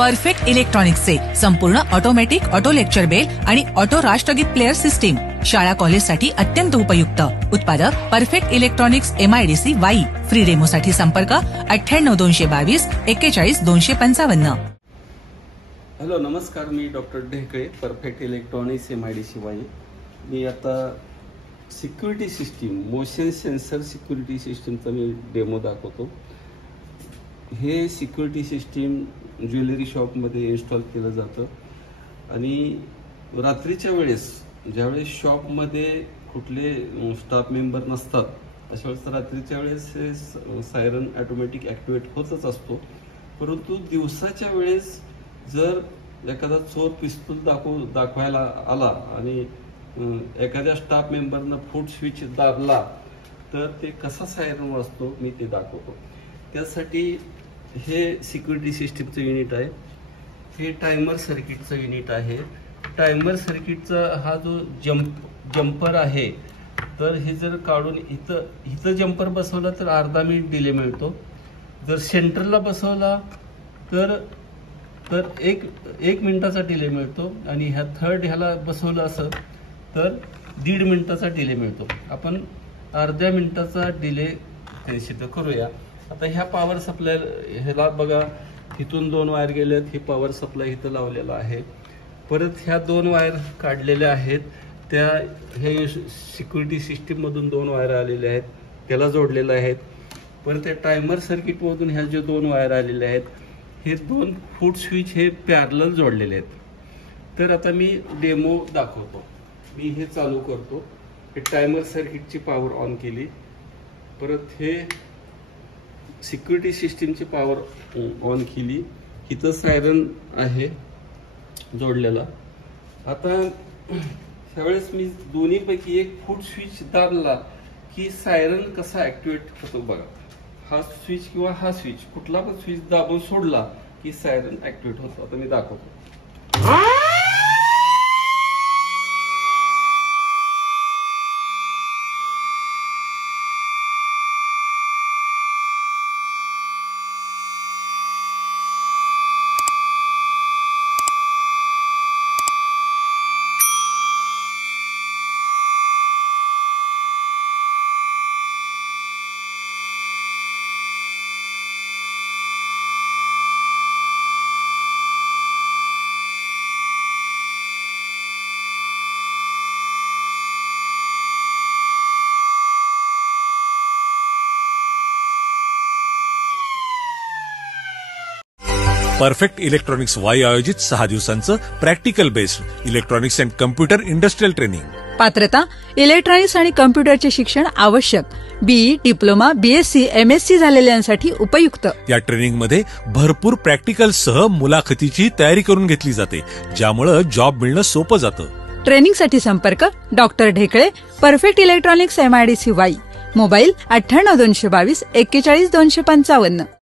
Perfect इलेक्ट्रॉनिक्सचे संपूर्ण automatic auto lecture bell आणि ऑटो राष्ट्रगीत प्लेअर सिस्टीम शाळा कॉलेजसाठी अत्यंत उपयुक्त. उत्पादक perfect electronics MIDC Wai. Free डेमोसाठी संपर्क 98 222 41 255. हॅलो नमस्कार, मी doctor Dhekale, perfect electronics MIDC Wai. मी आता security system, motion sensor security सिस्टीमचा मी डेमो दाखवतो. हे सिक्युरिटी सिस्टीम ज्वेलरी शॉपमध्ये इन्स्टॉल केलं जातं आणि रात्रीच्या वेळेस ज्यावेळेस शॉपमध्ये कुठले स्टाफ मेंबर नसतात अशा वेळेस रात्रीच्या वेळेस हे सायरन ऑटोमॅटिक ॲक्टिवेट होतच असतो. परंतु दिवसाच्या वेळेस जर एखादा चोर पिस्तूल दाखवायला आला आणि एखाद्या स्टाफ मेंबरनं फूट स्विच दाबला तर ते कसा सायरन वाजतो मी ते दाखवतो. त्यासाठी हे सिक्युरिटी सिस्टीमचं युनिट आहे. हे टायमर सर्किटचं युनिट आहे. टायमर सर्किटचा हा जो जम्पर आहे तर हे जर काढून इथं जम्पर बसवला तर अर्धा मिनिट डिले मिळतो. जर सेंटरला बसवला तर एक मिनिटाचा डिले मिळतो आणि ह्या थर्ड ह्याला बसवलं असं तर 1.5 मिनिटाचा डिले मिळतो. आपण अर्ध्या मिनिटाचा डिले निश्चित करूया. आता ह्या पॉवर सप्लाय ह्याला बघा, इथून 2 वायर गेल्यात. ही पॉवर सप्लाय इथं लावलेला आहे. परत ह्या 2 वायर काढलेल्या आहेत, त्या हे सिक्युरिटी सिस्टीममधून 2 वायर आलेल्या आहेत, त्याला जोडलेल्या आहेत. परत त्या टायमर सर्किटमधून ह्या जे 2 वायर आलेल्या आहेत, हे 2 फूट स्विच हे पॅरलल जोडलेले आहेत. तर आता मी डेमो दाखवतो. मी हे चालू करतो. हे टायमर सर्किटची पॉवर ऑन केली. परत हे सिक्युरिटी सिस्टीमची पॉवर ऑन केली. इथं सायरन आहे जोडलेला. आता त्यावेळेस मी दोन्हीपैकी एक फूट स्विच दाबला की सायरन कसा ऍक्टिवेट होतो बघा. हा स्विच किंवा हा स्विच कुठला पण स्विच दाबून सोडला की सायरन ऍक्टिवेट होतो. आता मी दाखवतो. परफेक्ट इलेक्ट्रॉनिक्स वाई आयोजित 6 दिवसांचं practical based electronics and computer industrial training. पात्रता इलेक्ट्रॉनिक्स आणि कम्प्युटरचे शिक्षण आवश्यक. BE, डिप्लोमा, BSc, MSc झालेल्यांसाठी उपयुक्त. या ट्रेनिंगमध्ये भरपूर प्रॅक्टिकलसह मुलाखतीची तयारी करून घेतली जाते, ज्यामुळे जॉब मिळणं सोपं जातं. ट्रेनिंगसाठी संपर्क doctor Dhekale, perfect electronics MIDC Wai. Mobile 98 222 41 255.